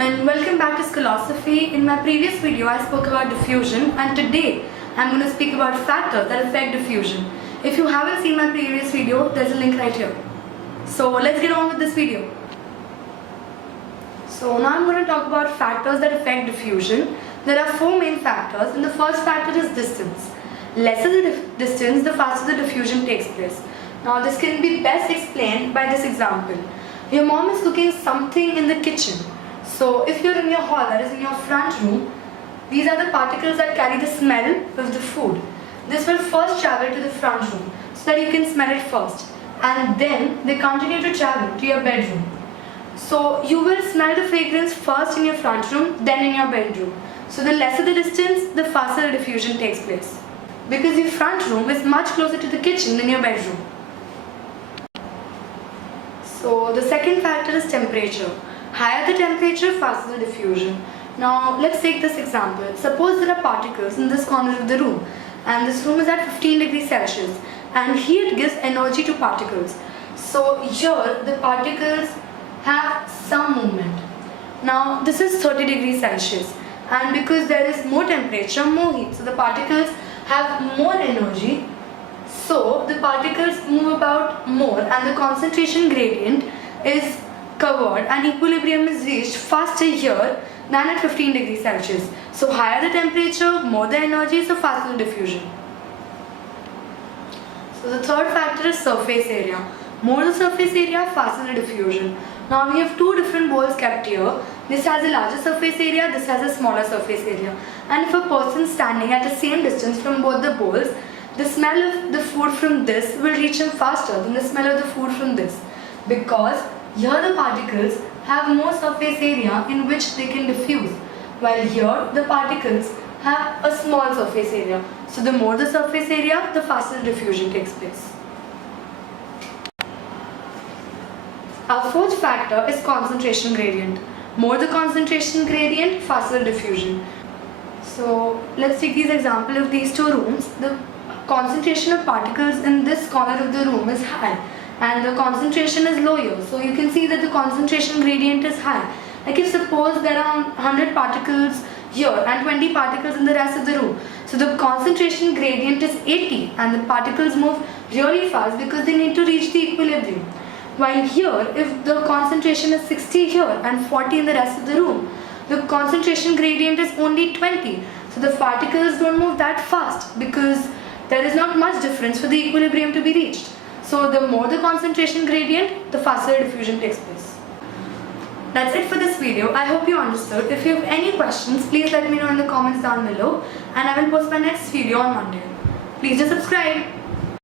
and welcome back to Schoolosophy. In my previous video I spoke about diffusion, and today I'm going to speak about factors that affect diffusion. If you haven't seen my previous video, there's a link right here. So let's get on with this video. So now I'm going to talk about factors that affect diffusion. There are four main factors, and the first factor is distance. Lesser the distance, the faster the diffusion takes place. Now this can be best explained by this example. Your mom is cooking something in the kitchen. So if you're in your hall, that is in your front room, these are the particles that carry the smell of the food. This will first travel to the front room so that you can smell it first, and then they continue to travel to your bedroom. So you will smell the fragrance first in your front room, then in your bedroom. So the lesser the distance, the faster the diffusion takes place, because your front room is much closer to the kitchen than your bedroom. So the second factor is temperature. Higher the temperature, faster the diffusion. Now let's take this example. Suppose there are particles in this corner of the room, and this room is at 15 degrees Celsius, and heat gives energy to particles. So here the particles have some movement. Now this is 30 degrees Celsius, and because there is more temperature, more heat, so the particles have more energy. So the particles move about more, and the concentration gradient is covered, and equilibrium is reached faster here than at 15 degrees Celsius. So higher the temperature, more the energy, so faster the diffusion. So the third factor is surface area. More the surface area, faster the diffusion. Now we have two different bowls kept here. This has a larger surface area, this has a smaller surface area. And if a person standing at the same distance from both the bowls, the smell of the food from this will reach him faster than the smell of the food from this, because here the particles have more surface area in which they can diffuse, while here the particles have a small surface area. So the more the surface area, the faster the diffusion takes place. Our fourth factor is concentration gradient. More the concentration gradient, faster the diffusion. So let's take this example of these two rooms. The concentration of particles in this corner of the room is high, and the concentration is low here. So you can see that the concentration gradient is high. Like if suppose there are 100 particles here and 20 particles in the rest of the room. So the concentration gradient is 80, and the particles move really fast because they need to reach the equilibrium. While here, if the concentration is 60 here and 40 in the rest of the room, the concentration gradient is only 20. So the particles don't move that fast because there is not much difference for the equilibrium to be reached. So the more the concentration gradient, the faster the diffusion takes place. That's it for this video. I hope you understood. If you have any questions, please let me know in the comments down below, and I will post my next video on Monday. Please do subscribe.